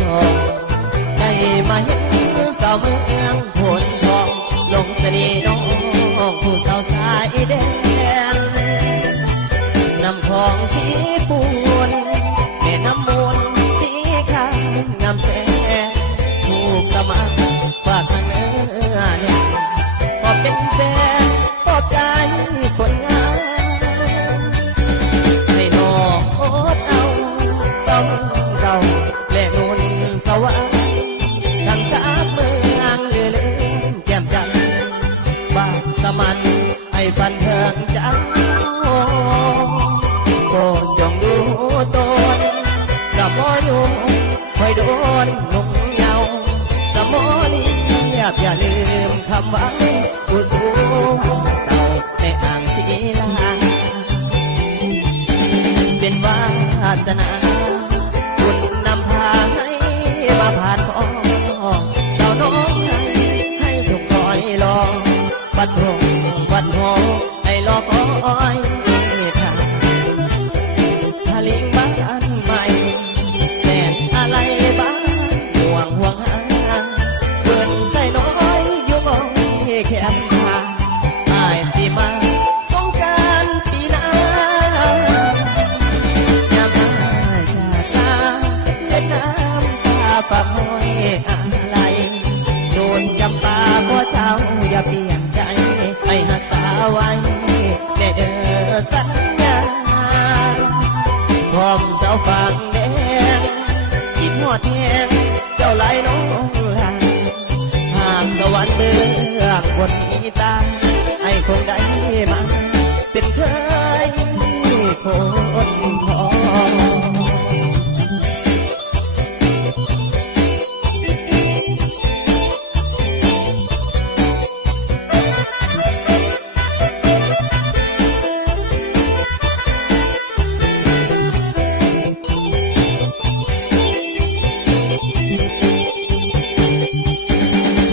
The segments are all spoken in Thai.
จองได้มาเห็นสาวเมืองโพนทองลงเสน่ห์น้องผู้สาวสายแดนน้ำคลองสีปูนแม่น้ำมูลสีขาวงามแสนถูกสมัครฝากทางเนื้อเนี่ยพอเป็นแฟนปลอบใจคนงามให้น้องอดเอาสาวเราและนุ่นสวรรค์ทั้งสามเมืองเลื่อนแจ่มจันทร์บ้านสมันให้ฟันเทิงจังโปรดจงดูตนสมออยู่คอยโดนนุ่งเยาสมอนี้อย่าลืมคำว่าผู้สูงเราในอ่างศิลาเป็นวาสนาคุณนำพาให้มาผ่านพ้องสาวน้องให้ถูกคอยรอวัดหงวัดหอให้รอคอยทางทะลิงบ้านใหม่แสนอะไรบ้านห่วงห่วงหาเปิดใส่น้อยอยู่มองแคบทางอายสิมาสงกรานต์ปีหน้ายามอายจากลาเส้นน้ำตาฝากห้อยอะไรโดนจำปาขอเจ้าอย่าเปลี่ยนใจให้หักษาไว้แน่เด้อสัญญาพร้อมเสาฟางแดงคิดหอดแหงเจ้าไหลน้องลาหากสวรรค์เบื้องบนมีตาให้คงได้มาเป็นเคยคนพอ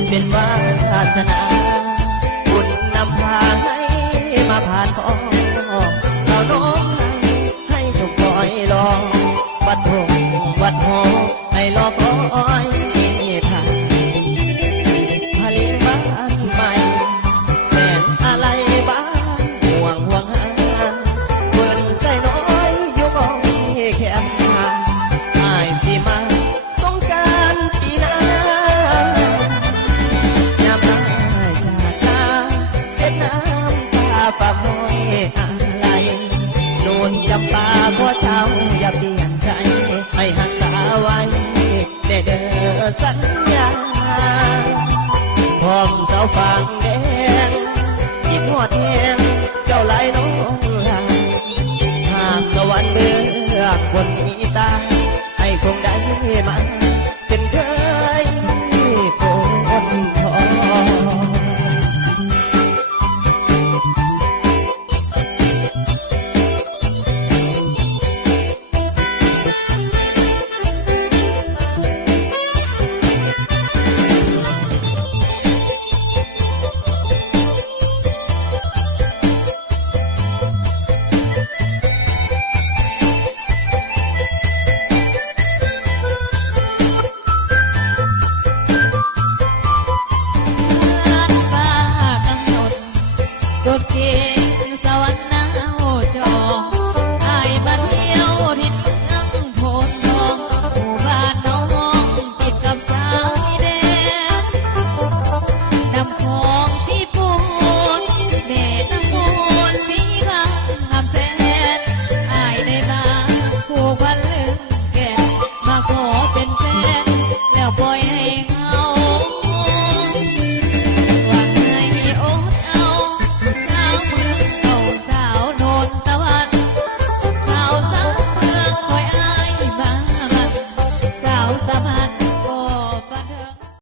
เป็นวาสนาคุณนำพาให้มาผ่านพ้องสาวน้องให้ถูกคอยรอวัดหงวัดหอให้รอคอยทางผลิตบ้านใหม่แสนอะไรบ้านห่วงห่วงหาเปิดใส่น้อยอยู่มองแคบทางอายสิมาสงกรานต์ปีหน้ายามอายจากลาเส้นน้ำตาฝากห้อยอะไรโดนจำปาขอเจ้าอย่าเปลี่ยนใจให้หักษาไว้แน่เด้อสัญญาพร้อมเสาฟาง